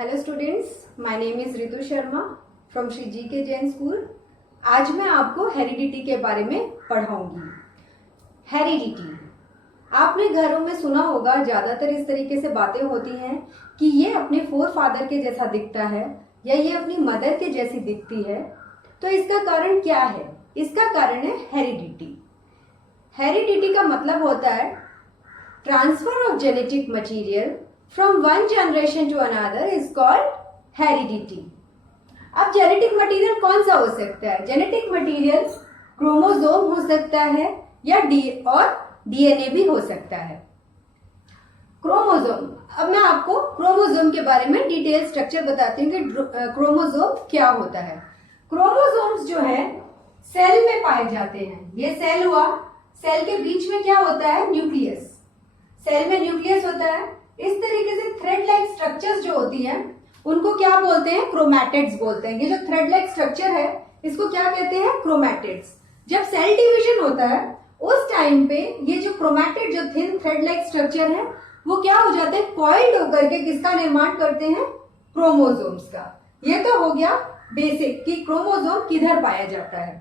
Hello students, my name is Ritu Sharma from Shri G K Jain school. आज मैं आपको हेरिडिटी के बारे में पढ़ाऊंगी। हेरिडिटी आपने घरों में सुना होगा, ज्यादातर इस तरीके से बातें होती हैं कि ये अपने फोर फादर के जैसा दिखता है या ये अपनी मदर के जैसी दिखती है। तो इसका कारण क्या है? इसका कारण है हेरिडिटी। हेरिडिटी का मतलब होता है transfer of genetic material from one generation to another is called heredity। अब जेनेटिक मटेरियल कौन सा हो सकता है? जेनेटिक मटेरियल क्रोमोसोम हो सकता है या डीएनए भी हो सकता है। क्रोमोसोम, अब मैं आपको क्रोमोसोम के बारे में डिटेल स्ट्रक्चर बताती हूँ कि क्रोमोसोम क्या होता है। क्रोमोसोम्स जो है सेल में पाए जाते हैं। ये सेल हुआ, सेल के बीच में क्या होता है? न्यूक्लियस। सेल में न्यूक्लियस होता है। इस तरीके से थ्रेड लाइक स्ट्रक्चर्स जो होती हैं उनको क्या बोलते हैं? क्रोमैटिड्स बोलते हैं। ये जो थ्रेड लाइक स्ट्रक्चर है इसको क्या कहते हैं? क्रोमैटिड्स। जब सेल डिवीजन होता है उस टाइम पे ये जो क्रोमैटिड, जो थिन थ्रेड लाइक स्ट्रक्चर है, वो क्या हो जाते हैं? कॉइल्ड होकर के किसका निर्माण करते हैं? क्रोमोसोम्स का। ये तो हो गया बेसिक कि क्रोमोसोम किधर पाया जाता है।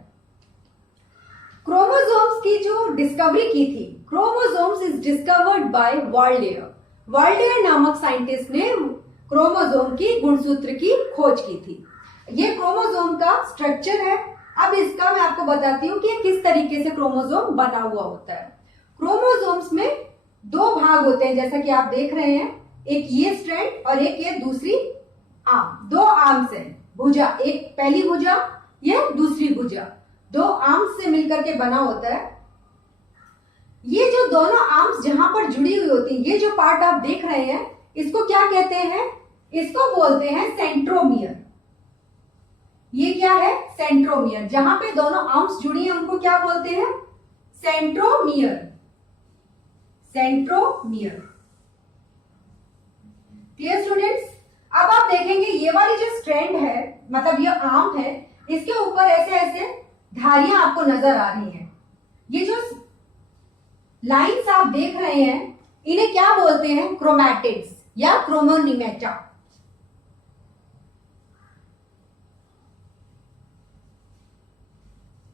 क्रोमोसोम्स की जो डिस्कवरी की थी, chromosomes is discovered by Waldeyer. Waldeyer नामक साइंटिस्ट ने क्रोमोसोम की गुणसूत्र की खोज की थी। ये क्रोमोसोम का स्ट्रक्चर है। अब इसका मैं आपको बताती हूँ कि किस तरीके से क्रोमोसोम बना हुआ होता है। क्रोमोसोम्स में दो भाग होते हैं, जैसा कि आप देख रहे हैं, एक ये स्ट्रैंड और एक ये दूसरी आर्म। दो आर्म्स हैं, भुजा, एक पहली भुजा, ये दूसरी भुजा, दो आर्म्स से मिलकर के बना होता है। ये जो दोनों आर्म्स जहां पर जुड़ी हुई होती है, ये जो पार्ट आप देख रहे हैं, इसको क्या कहते हैं? इसको बोलते हैं सेंट्रोमियर। ये क्या है? सेंट्रोमियर। जहां पे दोनों आर्म्स जुड़ी हैं उनको क्या बोलते हैं? सेंट्रोमियर। सेंट्रोमियर। Clear students? अब आप देखेंगे ये वाली जो स्ट्रैंड है, मतलब ये आर्म है, इसके ऊपर ऐसे ऐसे धारियां आपको नजर आ रही हैं। ये जो लाइंस आप देख रहे हैं इन्हें क्या बोलते हैं? क्रोमैटिड्स या क्रोमोनिमेटा।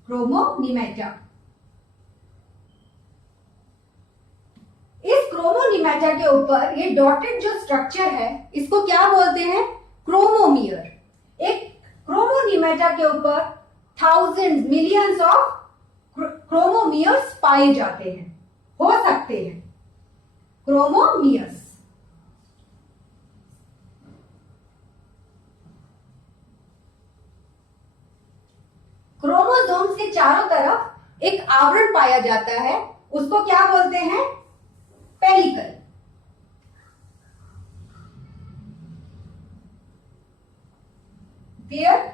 क्रोमोनिमेटा। इस क्रोमोनिमेटा के ऊपर ये डॉटेड जो स्ट्रक्चर है इसको क्या बोलते हैं? क्रोमोमियर। एक क्रोमोनिमेटा के ऊपर थाउजेंड्स, मिलियंस ऑफ क्रोमोमियर्स पाए जाते हैं, हो सकते हैं क्रोमोमियर्स। क्रोमोसोम्स के चारों तरफ एक आवरण पाया जाता है, उसको क्या बोलते हैं? पेलिकल। क्लियर?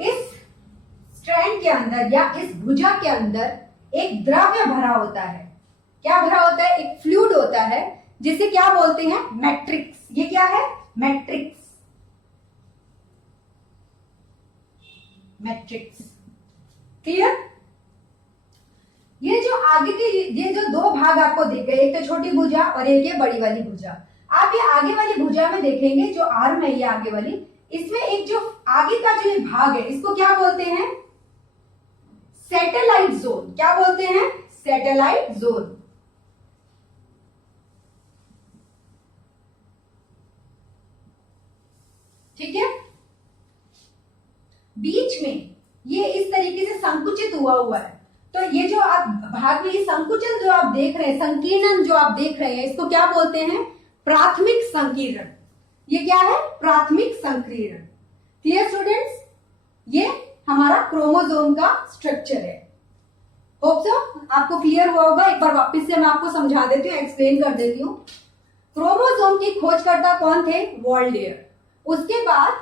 इस स्ट्रैंड के अंदर या इस भुजा के अंदर एक द्रव्य भरा होता है। क्या भरा होता है? एक फ्लूइड होता है जिसे क्या बोलते हैं? मैट्रिक्स। ये क्या है? मैट्रिक्स। मैट्रिक्स। क्लियर? ये जो आगे के, ये जो दो भाग आपको दिख गए, एक तो छोटी भुजा और एक ये बड़ी वाली भुजा। आप ये आगे वाली भुजा में देखेंगे, जो आर्म है ये आगे वाली, इसमें एक जो आगे का जो ये भाग है इसको क्या बोलते हैं? Satellite zone. क्या बोलते हैं? Satellite zone. ठीक है? बीच में ये इस तरीके से संकुचित हुआ है। तो ये जो आप भाग में ये संकुचन जो आप देख रहे हैं, संकीर्णन जो आप देख रहे हैं, इसको क्या बोलते हैं? प्राथमिक संकीर्ण। ये क्या है? प्राथमिक संकीर्ण। Clear students? ये हमारा क्रोमोसोम का स्ट्रक्चर है। होप सो आपको क्लियर हुआ होगा। एक बार वापस से मैं आपको समझा देती हूँ, एक्सप्लेन कर देती हूँ। क्रोमोसोम की खोजकर्ता कौन थे? वाल्डेयर। उसके बाद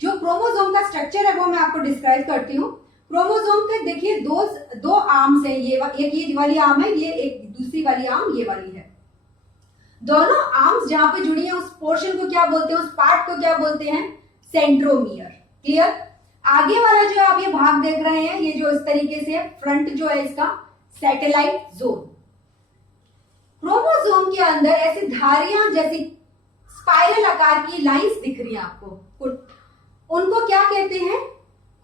जो क्रोमोसोम का स्ट्रक्चर है वो मैं आपको डिस्क्राइब करती हूँ। क्रोमोसोम के देखिए दो आर्म्स हैं, ये वाली आर्म है, ये एक दूसरी वाली आर्म ये वाली है। दोनों आर्म्स जहां पे जुड़ी है उस पोर्शन को क्या बोलते हैं? उस पार्ट को क्या बोलते हैं? सेंट्रोमियर। क्लियर? आगे वाला जो आप ये भाग देख रहे हैं, ये जो इस तरीके से फ्रंट जो है इसका सैटेलाइट जोन। क्रोमोसोम के अंदर ऐसी धारियां जैसी स्पाइरल आकार की लाइंस दिख रही हैं आपको, उनको क्या कहते हैं?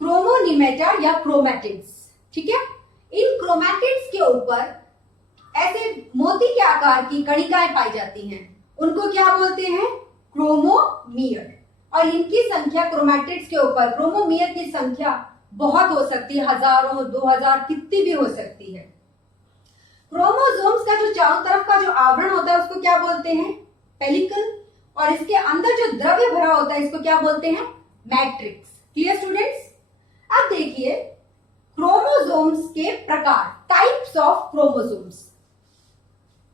क्रोमोनिमेटा या क्रोमैटिड्स। ठीक है, इन क्रोमैटिड्स के ऊपर ऐसे मोती के आकार की कणिकाएं पाई जाती हैं, उनको क्या बोलते हैं? क्रोमोमियर। और इनकी संख्या, क्रोमैटिड्स के ऊपर क्रोमोमियर की संख्या बहुत हो सकती है, हजारों, 2000, कितनी भी हो सकती है। क्रोमोसोम्स का जो चारों तरफ का जो आवरण होता है उसको क्या बोलते हैं? पेलिकल। और इसके अंदर जो द्रव्य भरा होता है इसको क्या बोलते हैं? मैट्रिक्स। Clear students? अब देखिए क्रोमोसोम्स के प्रकार, टाइप्स ऑफ क्रोमोसोम्स,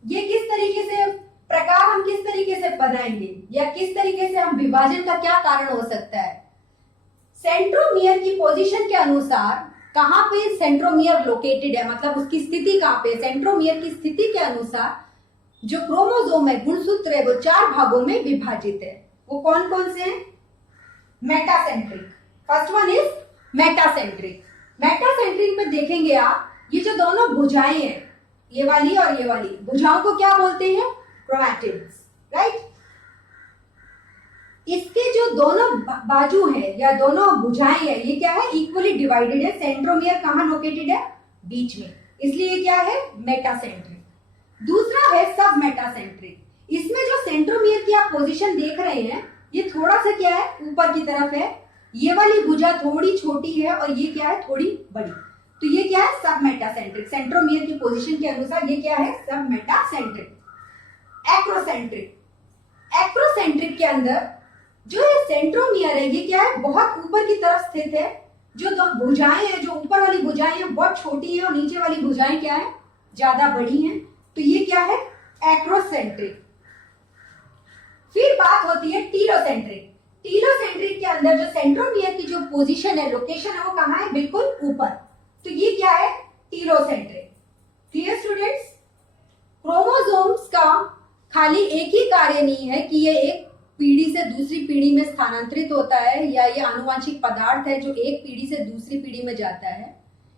ये किस तरीके से प्रकार हम किस तरीके से बनाएंगे या किस तरीके से हम विभाजन का क्या कारण हो सकता है? सेंट्रोमियर की पोजीशन के अनुसार कहां पे सेंट्रोमियर लोकेटेड है, मतलब उसकी स्थिति कहां पे, सेंट्रोमियर की स्थिति के अनुसार जो क्रोमोसोम है, गुणसूत्र है, वो 4 भागों में विभाजित है। वो कौन कौन से हैं? Metacentric. First one is metacentric. Metacentric में देखेंगे आप, ये जो दोनों भुजाएं हैं, ये वाली और ये वाली भुजाओं को क्या बोलते हैं? क्रोमैटिड्स। राइट? इसके जो दोनों बाजू है या दोनों भुजाएं है, ये क्या है? इक्वली डिवाइडेड है। सेंट्रोमियर कहां लोकेटेड है? बीच में, इसलिए ये क्या है? मेटासेंट्रिक। दूसरा है सब मेटासेंट्रिक। इसमें जो सेंट्रोमियर की आप पोजीशन देख रहे हैं, ये थोड़ा सा क्या है? ऊपर की तरफ है। ये वाली भुजा थोड़ी छोटी है और ये क्या है? थोड़ी बड़ी। तो ये क्या है? सब मेटासेंट्रिक। सेंट्रोमियर की पोजीशन के अनुसार ये क्या है? सब मेटासेंट्रिक। एक्रोसेंट्रिक। एक्रोसेंट्रिक के अंदर जो ये सेंट्रोमियर है, ये क्या है? बहुत ऊपर की तरफ स्थित है। जो दो भुजाएं हैं, जो ऊपर वाली भुजाएं हैं बहुत छोटी है और नीचे वाली भुजाएं क्या है? ज्यादा बड़ी हैं। तो ये क्या है? एक्रोसेंट्रिक। फिर बात होती है टीलोसेंट्रिक। टीलोसेंट्रिक के अंदर जो सेंट्रोमियर की जो पोजीशन है, लोकेशन है, वो कहां है? बिल्कुल ऊपर। तो ये क्या है? टीलोसेंट्रिक। Clear students? क्रोमोसोम्स का खाली एक ही कार्य नहीं है कि ये एक पीढ़ी से दूसरी पीढ़ी में स्थानांतरित होता है या ये आनुवांशिक पदार्थ है जो एक पीढ़ी से दूसरी पीढ़ी में जाता है।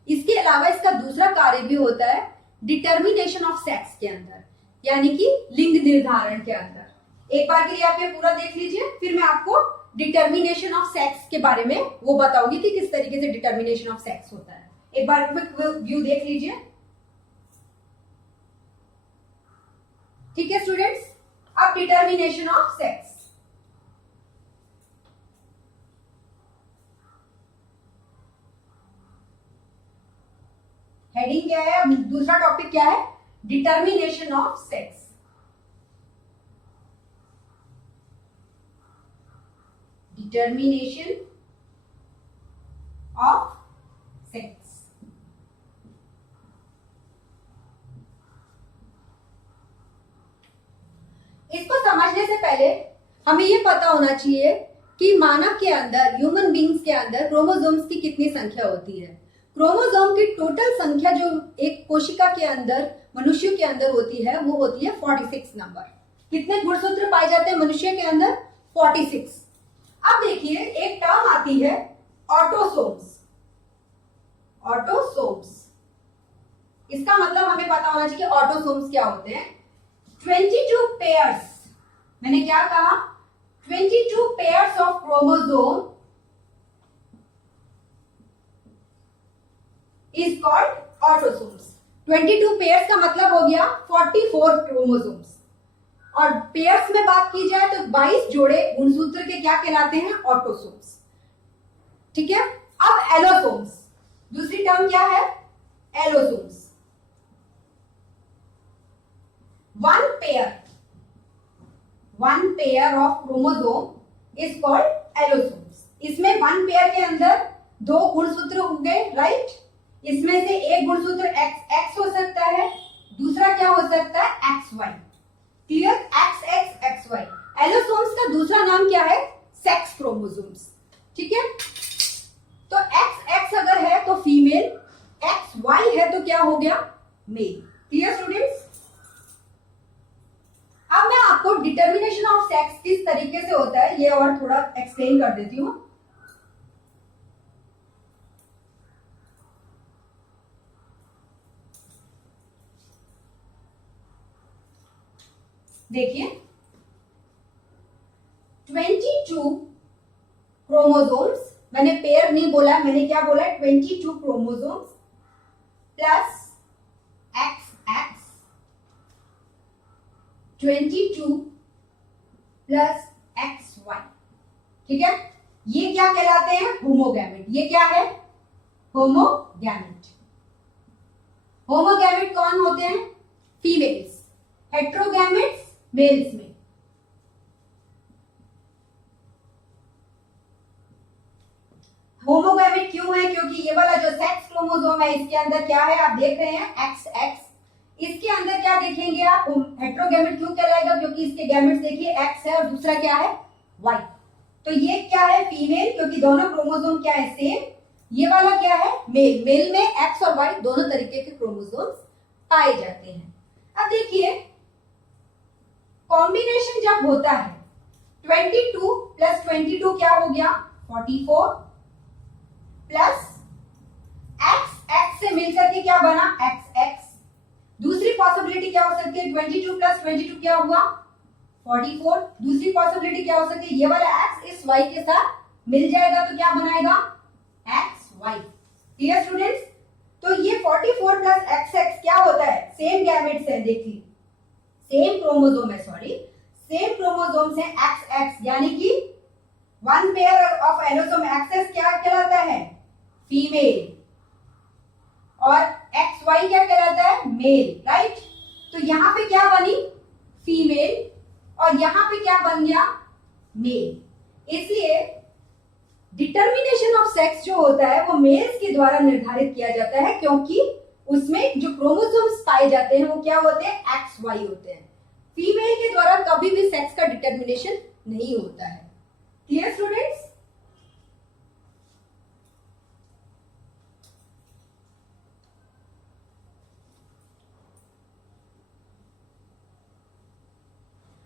इसके अलावा इसका दूसरा कार्य भी होता है डिटर्मिनेशन ऑफ सेक्स के अंदर, यानी कि लिंग निर्धारण के अंदर। एक बार के लिए आप ये पूरा देख लीजिए, फिर मैं आपको डिटर्मिनेशन ऑफ सेक्स के बारे में वो बताऊंगी कि किस तरीके से डिटर्मिनेशन ऑफ सेक्स होता है। एक बार क्विक व्यू देख लीजिए। ठीक है स्टूडेंट्स? अब डिटर्मिनेशन ऑफ सेक्स। हेडिंग क्या है? दूसरा टॉपिक क्या है? Determination of sex. Determination of sex. इसको समझने से पहले हमें ये पता होना चाहिए कि मानव के अंदर, ह्यूमन बींग्स के अंदर क्रोमोसोम्स की कितनी संख्या होती है। क्रोमोसोम की टोटल संख्या जो एक कोशिका के अंदर, मनुष्य के अंदर होती है, वो होती है 46 नंबर। कितने गुणसूत्र पाए जाते हैं मनुष्य के अंदर? 46। अब देखिए एक टर्म आती है ऑटोसोम्स। ऑटोसोम्स, इसका मतलब हमें पता होना चाहिए कि ऑटोसोम्स क्या होते हैं। 22 पेयर्स, मैंने क्या कहा? 22 pairs of chromosome is called autosomes. 22 pairs का मतलब हो गया 44 क्रोमोसोम्स। और पेयर्स में बात की जाए तो 22 जोड़े गुणसूत्र के क्या कहलाते हैं? ऑटोसोम्स। ठीक है? अब एलोसोम्स, दूसरी टर्म क्या है? Allosomes. One pair of chromosome is called allosomes. इसमें वन पेयर के अंदर 2 गुणसूत्र होंगे, राइट? इसमें से एक गुणसूत्र एक्स हो सकता है, दूसरा क्या हो सकता है? X Y. Clear? X X X Y. Allosomes का दूसरा नाम क्या है? Sex chromosomes. ठीक है? तो एक्स एक्स अगर है तो फीमेल, एक्स वाई है तो क्या हो गया? मेल। Clear students? अब मैं आपको डिटर्मिनेशन ऑफ सेक्स किस तरीके से होता है ये और थोड़ा एक्सप्लेन कर देती हूं। देखिए मैंने क्या बोला है, 22 chromosomes plus XX, 22 plus XY। ठीक है, ये क्या कहलाते हैं, होमोगैमेट। ये क्या है, होमोगैमेट। होमोगैमेट कौन होते हैं, फीमेल्स। हेट्रोगैमेट्स मेल्स में। होमोगैमेट क्यों है, क्योंकि ये वाला जो सेक्स क्रोमोसोम है इसके अंदर क्या है, आप देख रहे हैं XX, इसके अंदर क्या देखेंगे आप, हेट्रोगैमेट क्यों कहलाएगा, क्योंकि इसके गैमेट्स देखिए X है और दूसरा क्या है, Y। तो ये क्या है, फीमेल, क्योंकि दोनों क्रोमोसोम क्या है, सेम। ये वाला क्या है, मेल। मेल में X और Y दोनों तरीके के क्रोमोसोम्स पाए जाते हैं। अब देखिए कॉम्बिनेशन जब होता है 22 प्लस 22 क्या हो गया, 44 प्लस X से मिलकर के क्या बना, XX। दूसरी पॉसिबिलिटी क्या हो सकती है, 22 प्लस 22 क्या हुआ, 44। दूसरी पॉसिबिलिटी क्या हो सकती है, ये वाला X इस Y के साथ मिल जाएगा तो क्या बनाएगा, XY। Clear students. तो ये 44 प्लस XX क्या होता है, सेम गैमेट्स है, देखिए सेम क्रोमोसोम है, सॉरी सेम क्रोमोसोम्स है XX, यानी कि वन पेयर ऑफ एनोसोम एक्सेस क्या कहलाता है, फीमेल, और XY क्या कहलाता है, मेल। राइट, तो यहां पे क्या बनी, फीमेल, और यहां पे क्या बन गया, मेल। इसलिए डिटर्मिनेशन ऑफ सेक्स जो होता है वो मेल्स के द्वारा निर्धारित किया जाता है, क्योंकि उसमें जो क्रोमोसोम्स पाए जाते हैं वो क्या होते हैं, XY होते हैं। फीमेल के द्वारा कभी भी सेक्स का डिटर्मिनेशन नहीं होता है। Clear students.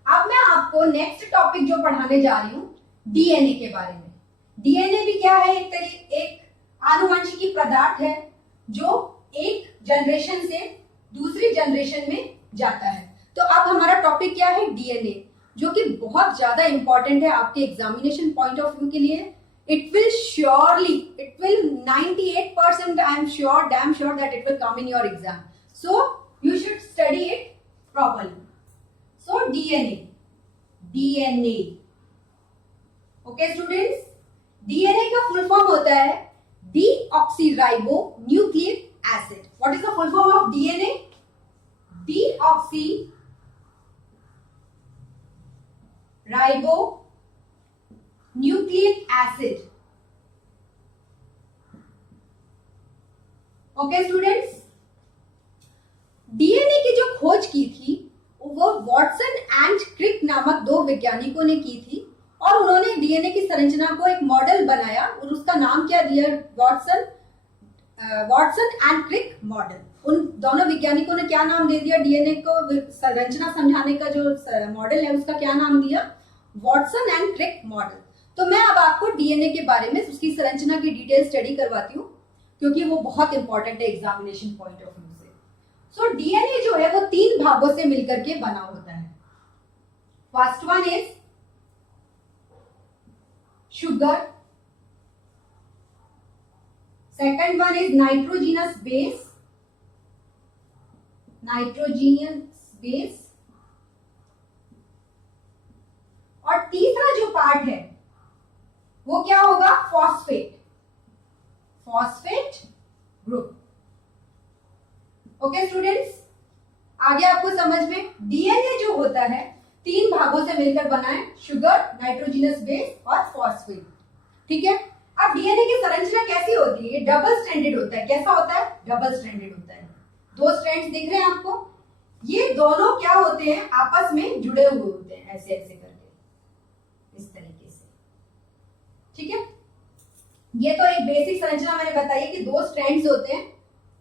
अब मैं आपको नेक्स्ट टॉपिक जो पढ़ाने जा रही हूं, डीएनए के बारे में। डीएनए भी क्या है, एक आनुवंशिकी पदार्थ है जो एक जनरेशन से दूसरी जनरेशन में जाता है। तो अब हमारा टॉपिक क्या है, डीएनए, जो कि बहुत ज्यादा इंपॉर्टेंट है आपके एग्जामिनेशन पॉइंट ऑफ व्यू के लिए। It will 98% I am sure, damn sure that it will come in your exam, so you should study it properly. So DNA, okay students. DNA का full form होता है deoxyribo nucleic acid. What is the full form of DNA, deoxy ribo nucleic acid. Okay students, DNA की जो खोज की थी वो Watson and Crick नामक दो वैज्ञानिकों ने की थी, और उन्होंने डीएनए की संरचना को एक मॉडल बनाया और उसका नाम क्या दिया, वॉटसन एंड क्रिक मॉडल। उन दोनों वैज्ञानिकों ने क्या नाम दे दिया, डीएनए को संरचना समझाने का जो मॉडल है उसका क्या नाम दिया, वॉटसन एंड क्रिक मॉडल। तो मैं अब आपको डीएनए के बारे में उसकी संरचना की डिटेल स्टडी करवाती हूँ, क्योंकि वो बहुत इंपॉर्टेंट है एग्जामिनेशन पॉइंट ऑफ व्यू से। सो डीएनए जो है वो 3 भागों से मिलकर के बना होता है। First one is sugar, second one is nitrogenous base, और तीसरा जो पार्ट है वो क्या होगा, फॉस्फेट ग्रुप। ओके स्टूडेंट्स, आगे आपको समझ में, डीएनए जो होता है 3 भागों से मिलकर बना है, शुगर, नाइट्रोजनस बेस और फॉस्फेट। ठीक है, अब डीएनए की संरचना कैसी होती है, डबल स्ट्रैंडेड होता है। कैसा होता है, डबल स्ट्रैंडेड होता है। 2 स्ट्रैंड्स दिख रहे हैं आपको, ये दोनों क्या होते हैं, आपस में जुड़े हुए होते हैं, ऐसे ऐसे करके, इस तरीके से। ठीक है, ये तो एक बेसिक संरचना मैंने बताई कि 2 स्ट्रैंड्स होते हैं,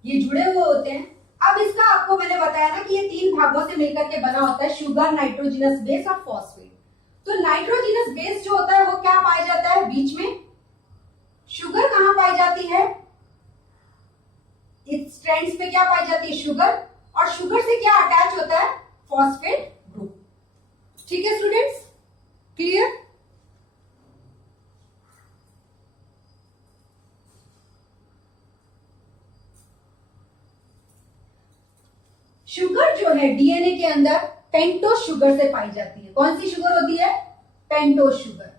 ये जुड़े हुए होते हैं। अब इसका आपको मैंने बताया ना कि ये 3 भागों से मिलकर के बना होता है, शुगर, नाइट्रोजनस बेस और फॉस्फेट। तो नाइट्रोजनस बेस जो होता है वो क्या पाया जाता है, बीच में। शुगर कहां पाई जाती है, इस स्ट्रैंड्स पे क्या पाई जाती है, शुगर, और शुगर से क्या अटैच होता है, फॉस्फेट ग्रुप। ठीक है स्टूडेंट्स, क्लियर। शुगर जो है डीएनए के अंदर पेंटोस शुगर से पाई जाती है। कौन सी शुगर होती है? Pentose sugar.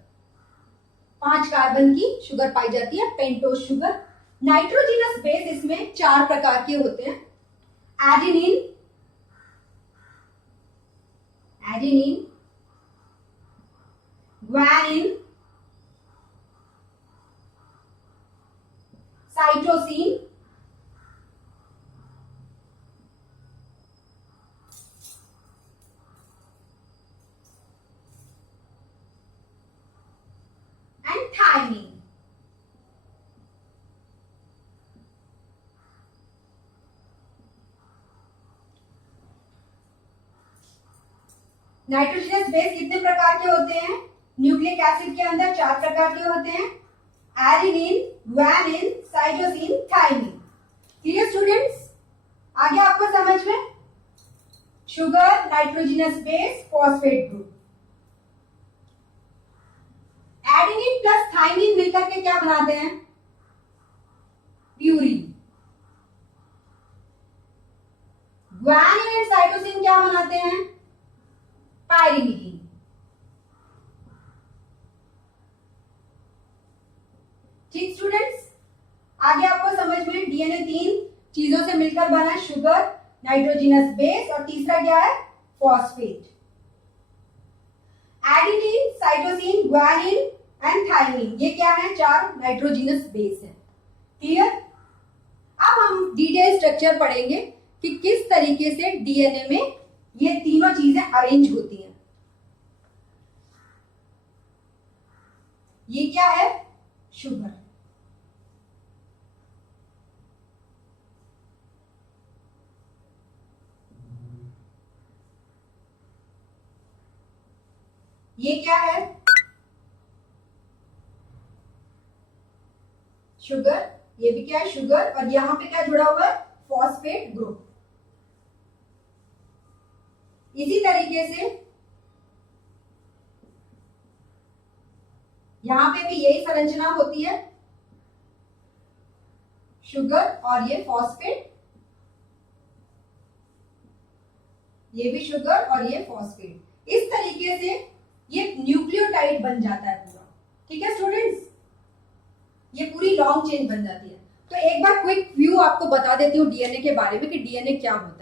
5 कार्बन की शुगर पाई जाती है, पेंटोस शुगर। नाइट्रोजिनस बेस इसमें 4 प्रकार के होते हैं। Adenine, guanine, cytosine, and thymine. Nitrogenous base कितने प्रकार के होते हैं? न्यूक्लिक एसिड के अंदर 4 प्रकार के होते हैं। Adenine, guanine, cytosine, thymine. Clear students? आगे आपको समझ में? Sugar, nitrogenous base, phosphate group. Adenine plus thymine मिलकर के क्या बनाते हैं? प्यूरिन। ग्वानिन एंड साइटोसिन क्या बनाते हैं? पायरिमिडीन। ठीक स्टूडेंट्स, आगे आपको समझ में डीएनए 3 चीजों से मिलकर बना है, शुगर, नाइट्रोजनस बेस और तीसरा क्या है? Phosphate. Adenine, cytosine, guanine and thymine, ये क्या है? 4 नाइट्रोजनस बेस है। क्लियर? अब हम डिटेल स्ट्रक्चर पढ़ेंगे कि किस तरीके से डीएनए में ये तीनों चीजें अरेंज होती हैं। ये क्या है? शुगर। ये क्या है? शुगर। ये भी क्या है? शुगर। और यहां पे क्या जुड़ा हुआ है? Phosphate group. इसी तरीके से यहां पे भी यही संरचना होती है, शुगर और ये फॉस्फेट, ये भी शुगर और ये फॉस्फेट। इस तरीके से ये न्यूक्लियोटाइड बन जाता है पूरा। ठीक है स्टूडेंट्स, ये पूरी लॉन्ग चेन बन जाती है। तो एक बार क्विक व्यू आपको बता देती हूँ डीएनए के बारे में कि डीएनए क्या होता है।